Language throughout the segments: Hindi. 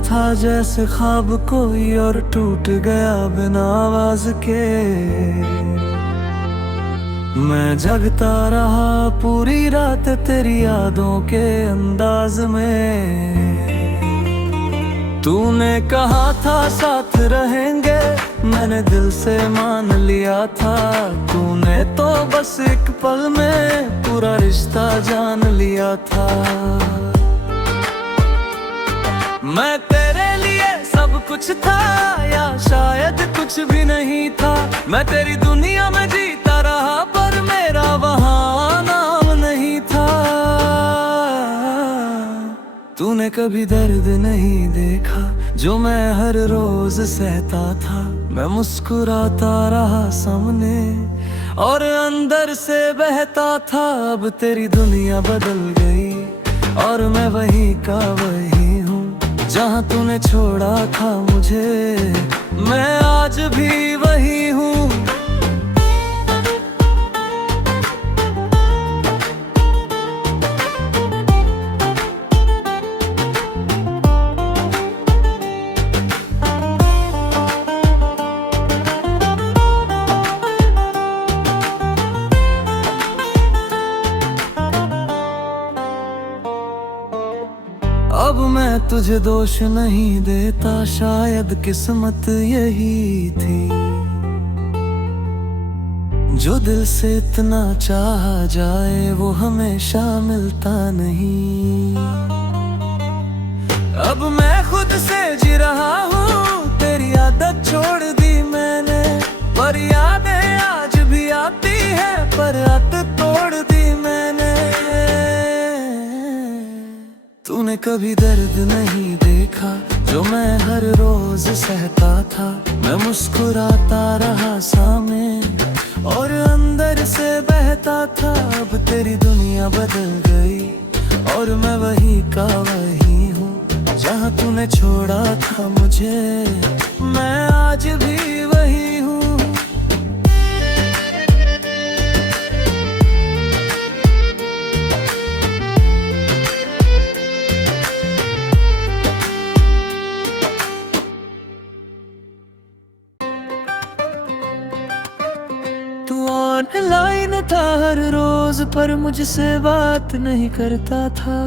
था जैसे ख्वाब कोई और टूट गया बिना आवाज के। मैं जगता रहा पूरी रात तेरी यादों के अंदाज में। तूने कहा था साथ रहेंगे, मैंने दिल से मान लिया था। तूने तो बस एक पल में पूरा रिश्ता जान लिया था। मैं तेरे लिए सब कुछ था या शायद कुछ भी नहीं था। मैं तेरी दुनिया में जीता रहा पर मेरा वहाँ नाम नहीं था। तूने कभी दर्द नहीं देखा जो मैं हर रोज सहता था। मैं मुस्कुराता रहा सामने और अंदर से बहता था। अब तेरी दुनिया बदल गई और मैं वही का वही हूँ जहाँ तूने छोड़ा था मुझे। मैं आज भी वही हूँ। अब मैं तुझे दोष नहीं देता, शायद किस्मत यही थी जो दिल से इतना चाहा जाए वो हमेशा मिलता नहीं। अब मैं खुद से जी रहा हूँ, तेरी आदत छोड़ दी मैंने। पर यादें आज भी आती है, पर आदत तोड़ दी मैंने। तूने कभी दर्द नहीं देखा जो मैं हर रोज सहता था। मैं मुस्कुराता रहा सामने और अंदर से बहता था। अब तेरी दुनिया बदल गई और मैं वही का वही हूँ जहाँ तूने छोड़ा था मुझे। मैं आज भी वही हूँ। ऑनलाइन था हर रोज पर मुझसे बात नहीं करता था।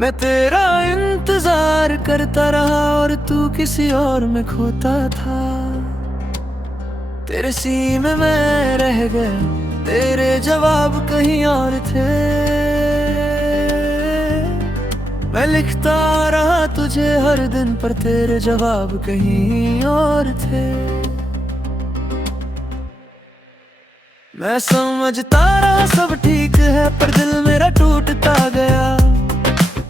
मैं तेरा इंतजार करता रहा और तू किसी और में खोता था। तेरे सीने में रह गया, तेरे जवाब कहीं और थे। मैं लिखता रहा तुझे हर दिन पर तेरे जवाब कहीं और थे। मैं समझता रहा सब ठीक है पर दिल मेरा टूटता गया।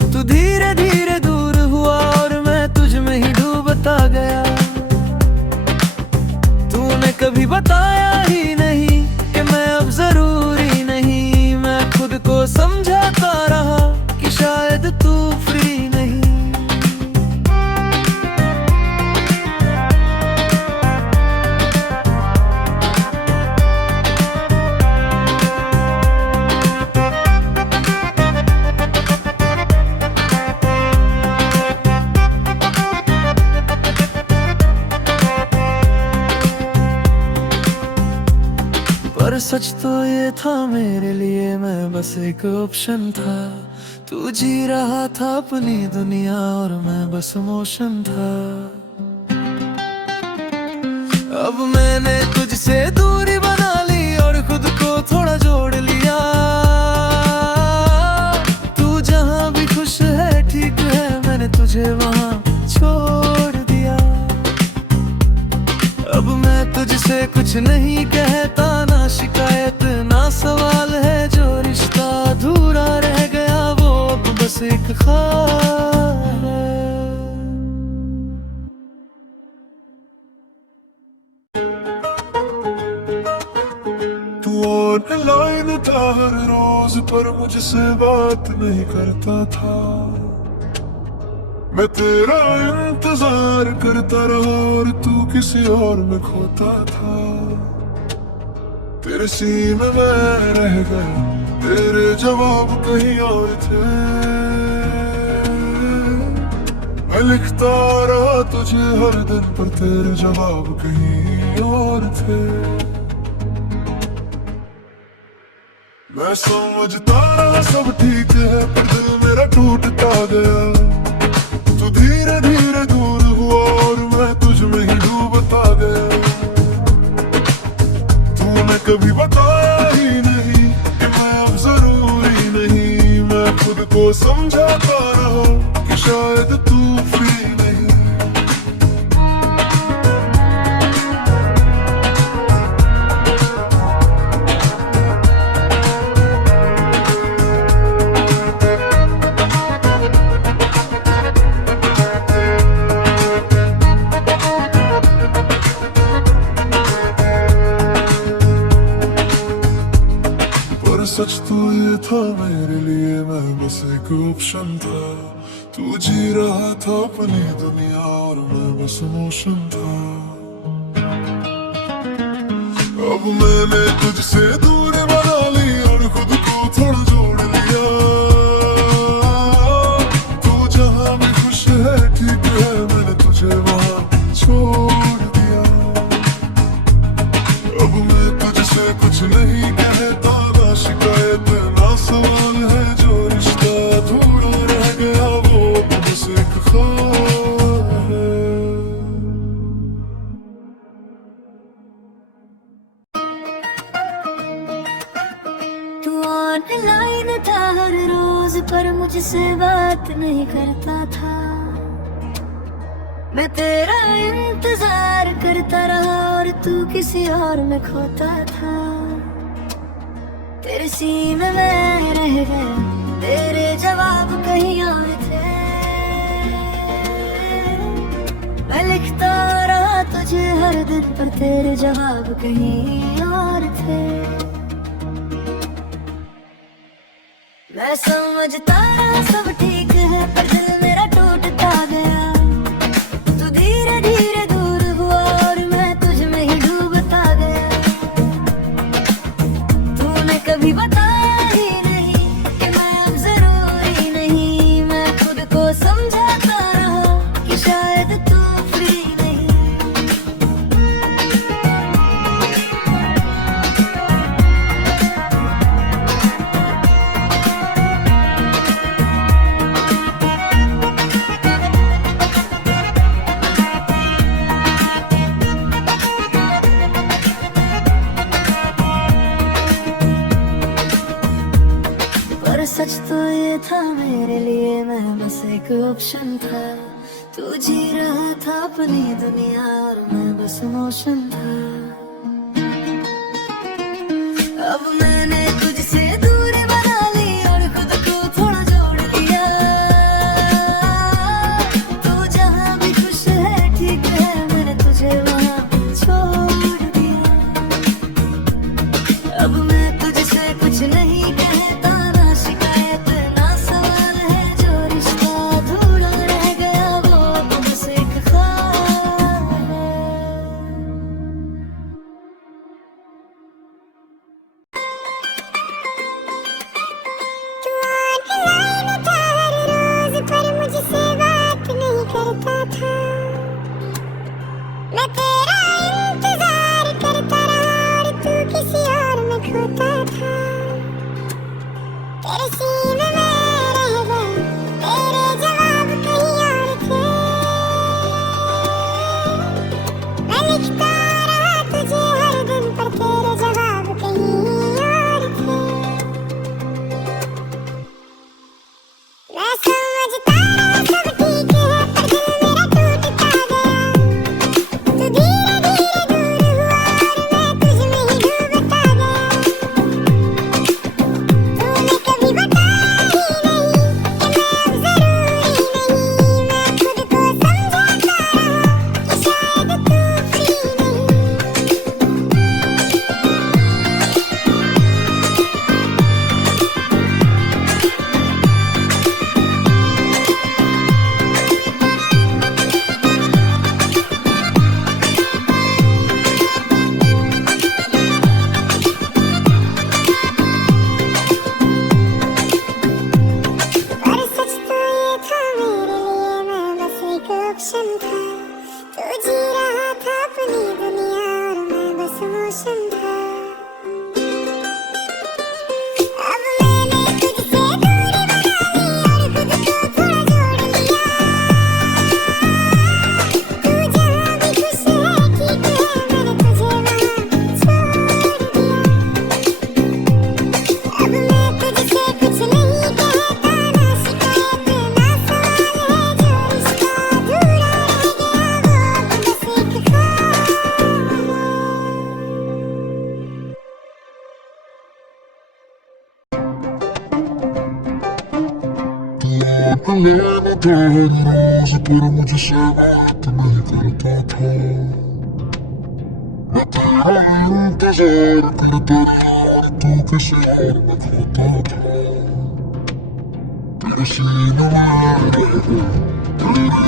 तू धीरे धीरे दूर हुआ और मैं तुझ में ही डूबता गया। तूने कभी बताया ही नहीं कि मैं अब जरूरी नहीं। मैं खुद को समझाता रहा कि शायद तू फ्री नहीं। पर सच तो ये था मेरे लिए मैं बस एक ऑप्शन था। तू जी रहा था अपनी दुनिया और मैं बस इमोशन था। अब मैंने तुझसे दूरी बना ली और खुद को थोड़ा जोड़ लिया। तू जहाँ भी खुश है ठीक है, मैंने तुझे वहाँ छोड़ दिया। अब मैं तुझसे कुछ नहीं कहता, ना शिकायत ना सवाल है। जो रिश्ता अधूरा रह गया वो अब बस एक ख्वाब है। तू ऑनलाइन था हर रोज पर मुझसे बात नहीं करता था। मैं तेरा इंतजार करता रहा और तू किसी और में खोता था। तेरे सीने में रह गया, तेरे जवाब कहीं और थे। लिखता रहा तुझे हर दिन, पर तेरे जवाब कहीं और थे। मैं समझता रहा सब ठीक है, पर दिल मेरा टूटता गया। तू धीरे धीरे दूर हुआ और मैं तुझ में ही डूबता गया। तूने कभी बताया ही नहीं कि मैं अब जरूरी नहीं। मैं खुद को समझाता रहा कि शायद तू फ्री नहीं। पर सच तो ये था मेरे लिए, मैं बस एक ऑप्शन था। तू जी रहा था अपनी दुनिया और मैं बस इमोशन था। अब मैंने तुझसे दूर बना ली और खुद को थोड़ा जोड़ लिया। तू जहाँ भी खुश है ठीक है, मैंने तुझे वहाँ छोड़ दिया। अब मैं तुझसे कुछ नहीं कहता, ना शिकायत ना सवाल है। जो रिश्ता अधूरा रह गया वो बस एक ख्वाब है। तू ऑनलाइन था हर रोज, पर मुझसे बात नहीं करता था। मैं तेरा इंतजार करता रहा और तू किसी और में खोता था। तेरे सीने में रह गया, तेरे जवाब कहीं और थे। मैं लिखता रहा तुझे हर दिन, पर तेरे जवाब कहीं और थे। मैं समझता रहा सब ठीक है, पर दिल मेरा टूटता गया। तू धीरे धीरे दूर हुआ और मैं तुझ में ही डूबता गया। तूने कभी बताया ही नहीं कि मैं अब जरूरी नहीं। मैं खुद को समझाता रहा कि शायद तू फ्री नहीं। पर सच तो ये था मेरे लिए, मैं बस एक ऑप्शन था। तू जी रहा था अपनी दुनिया और मैं बस इमोशन था। अब मैंने तुझसे दूर बना ली और खुद को थोड़ा जोड़ लिया। तू जहाँ भी खुश है ठीक है, मैंने तुझे वहाँ छोड़ दिया। अब मैं तुझसे कुछ नहीं कहता, ना शिकायत ना सवाल है। जो रिश्ता अधूरा रह गया वो बस एक ख्वाब है। लेना था हर रोज पर मुझसे बात नहीं करता था मैं तेरा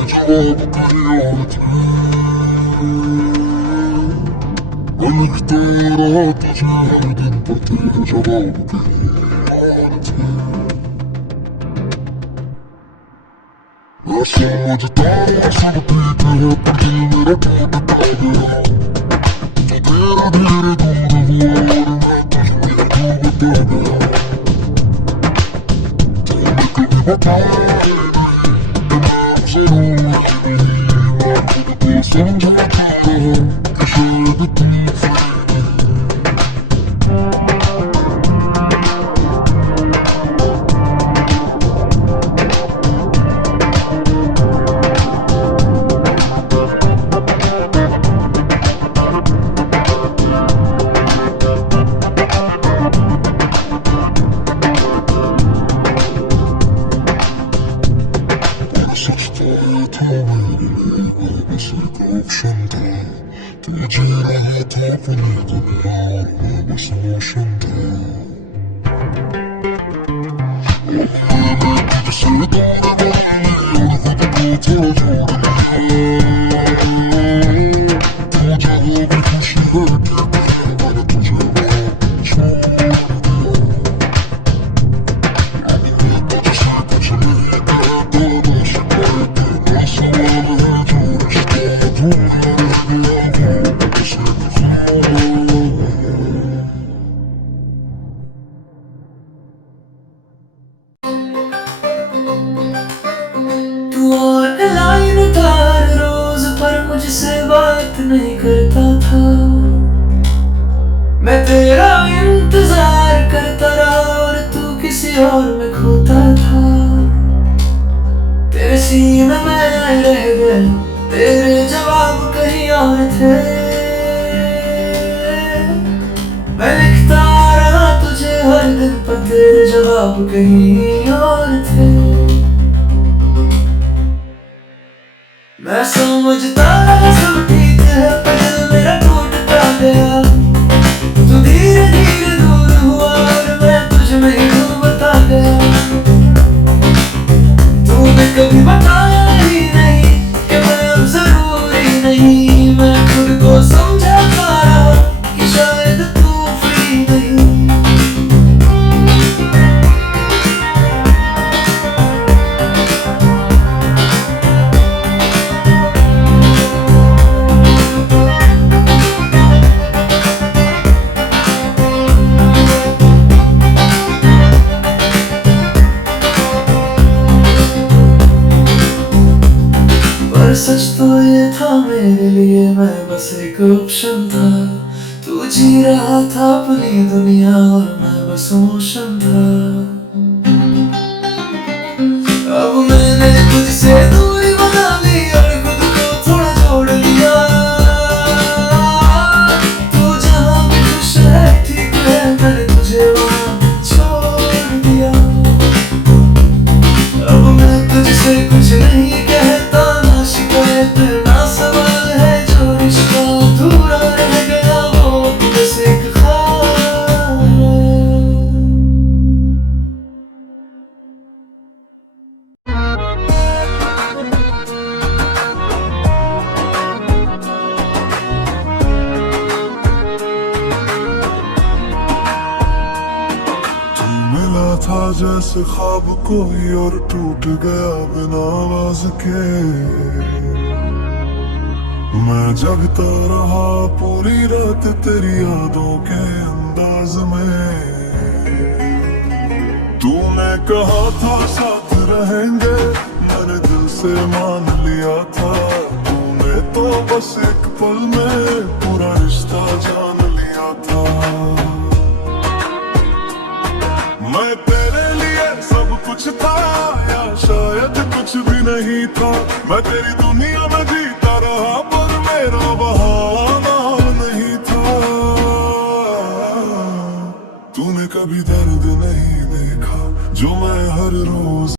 इंतजार करता रहा और तू किसी और में खोता था तेरे सीने में रह गए तेरे जवाब कहीं और थे मैं लिखता रहा तुझे हर दिन पर तेरे जवाब कहीं और थे मैं समझता हूँ सब ठीक है पर दिल मेरा टूटता गया तेरा धीरे दूर हुआ और मैं तुझे डूबता गया तूने कभी बताया नहीं जरूर मैं खुद को समझाता रहा कि शायद तुम सच तो ये था मेरे लिए मैं बस एक ऑप्शन था तू जी रहा था अपनी दुनिया और मैं बस मोशन था तुझसे दूर भागने और खुद को थोड़ा छोड़ लिया तू जहाँ भी खुशी बैठी थी मैंने तुझे वहाँ छोड़ दिया तुझसे कुछ नहीं कहता ना शिकायत ना सवाल है जो रिश्ता अधूरा रह गया वो किसी का तू ऑनलाइन था हर रोज पर मुझसे बात नहीं करता था मैं तेरा इंतजार करता रहा और तू किसी और में खोता था तेरे सीने में रह गए तेरे जवाब कहीं और थे मैं लिखता रहा तुझे हर दिन पर तेरे जवाब कहीं और थे मैं समझता रहा सब ठीक है पर दिल मेरा टूटता गया तू धीरे धीरे दूर हुआ और मैं तुझ में ही डूबता गया तूने कभी बताया ही नहीं कि मैं अब जरूरी नहीं मैं खुद को समझाता रहा कि शायद तू फ्री नहीं पर सच तो ये था मेरे लिए मैं बस एक ऑप्शन था तू जी रहा था अपनी दुनिया और मैं बस मोशन था अब मैंने तुझसे दूरी बना ली और खुद को थोड़ा जोड़ लिया तू जहाँ भी खुश है ठीक है मैंने तुझे वहाँ छोड़ दिया अब मैं तुझसे कुछ नहीं कहता ना शिकायत ना सवाल है जो रिश्ता अधूरा रह गया वो बस एक ख्वाब तू मिला था जैसे ख्वाब कोई और टूट गया बिना आवाज के मैं जगता रहा पूरी रात तेरी यादों के अंदाज में तूने कहा था साथ रहेंगे मैंने दिल से मान लिया था तूने तो बस एक पल में पूरा रिश्ता जान लिया था मैं तेरे लिए सब कुछ था या शायद कुछ भी नहीं था मैं तेरी दुनिया में जीता रहा पर मेरा बहाना नहीं था तूने कभी दर्द नहीं देखा जो मैं हर रोज